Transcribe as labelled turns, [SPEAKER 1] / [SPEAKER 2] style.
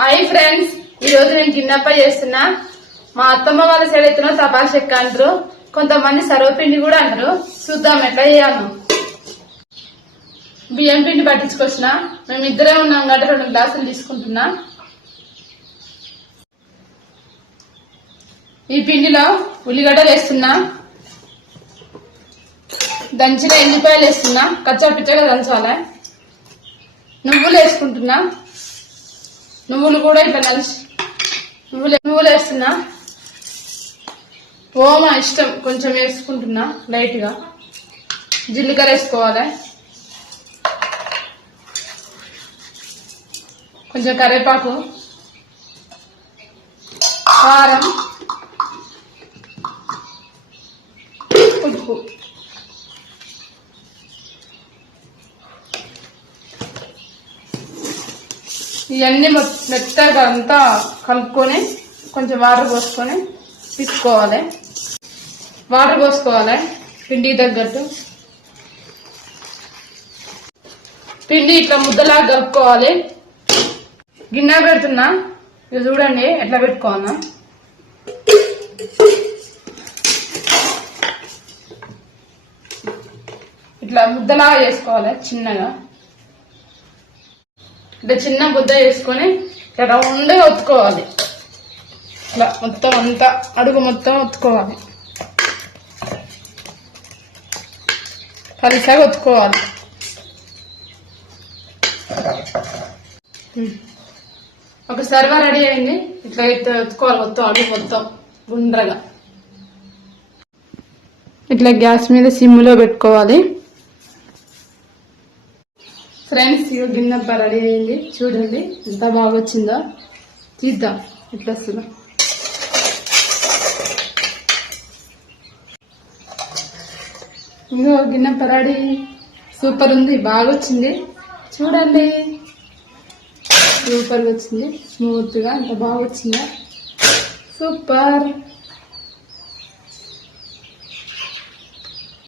[SPEAKER 1] Hi friends ఈ రోజు నేను గిన్నప్ప చేస్తున్నా. మా అత్తమ్మ వాళ్ళ సైడ్ ఎత్తున తపాల్ చెక్క అంటారు. కొంతమంది సర్వపిండి కూడా అంటారు. చూద్దాం ఎట్లా చేయాలి. బియ్యం పిండి పట్టించుకొచ్చిన. మేము ఇద్దరే ఉన్నాం కాబట్టి రెండు గ్లాసులు తీసుకుంటున్నా. ఈ పిండిలో ఉల్లిగడ్డలు వేస్తున్నా. దంచిన ఎల్లిపాయలు వేస్తున్నా. కచ్చా పిచ్చగా దంచాలి. నువ్వులు వేసుకుంటున్నా. నువ్వులు కూడా ఇట్లా కలిసి నువ్వులు నువ్వులు వేస్తున్నా? ఓమా ఇష్టం. కొంచెం వేసుకుంటున్నా లైట్గా. జీలకర్ర వేసుకోవాలి. కొంచెం కరివేపాకు. కారం. ఇవన్నీ మెత్తగా అంతా కలుపుకొని కొంచెం వాటర్ పోసుకొని తీసుకోవాలి వాటర్ పోసుకోవాలి పిండి తగ్గట్టు. పిండి ఇట్లా ముద్దలాగా కలుపుకోవాలి. గిన్నె పెడుతున్నా. ఇది చూడండి ఎట్లా పెట్టుకోవాలా ఇట్లా ముద్దలాగా చేసుకోవాలి చిన్నగా. ఇట్లా చిన్న బుద్ద వేసుకొని ఇట్లా రౌండ్గా ఒత్తుకోవాలి. ఇట్లా మొత్తం అంతా అడుగు మొత్తం ఒత్తుకోవాలి. కలిసాగా ఒత్తుకోవాలి. ఒక సర్వ రెడీ అయింది. ఇట్లా ఇట్లా ఒత్తుకోవాలి మొత్తం అడుగు మొత్తం గుండ్రగా. ఇట్లా గ్యాస్ మీద సిమ్లో పెట్టుకోవాలి. ఫ్రెండ్స్ ఇవి గిన్నెప్ప రెడీ అయింది. చూడండి ఎంత బాగా వచ్చిందో తీద్దాం. ఇట్లా వస్తుందో. ఇంకో గిన్నె పరాడి సూపర్ ఉంది బాగా వచ్చింది చూడండి. సూపర్గా వచ్చింది. స్మూత్గా ఎంత బాగా వచ్చిందా సూపర్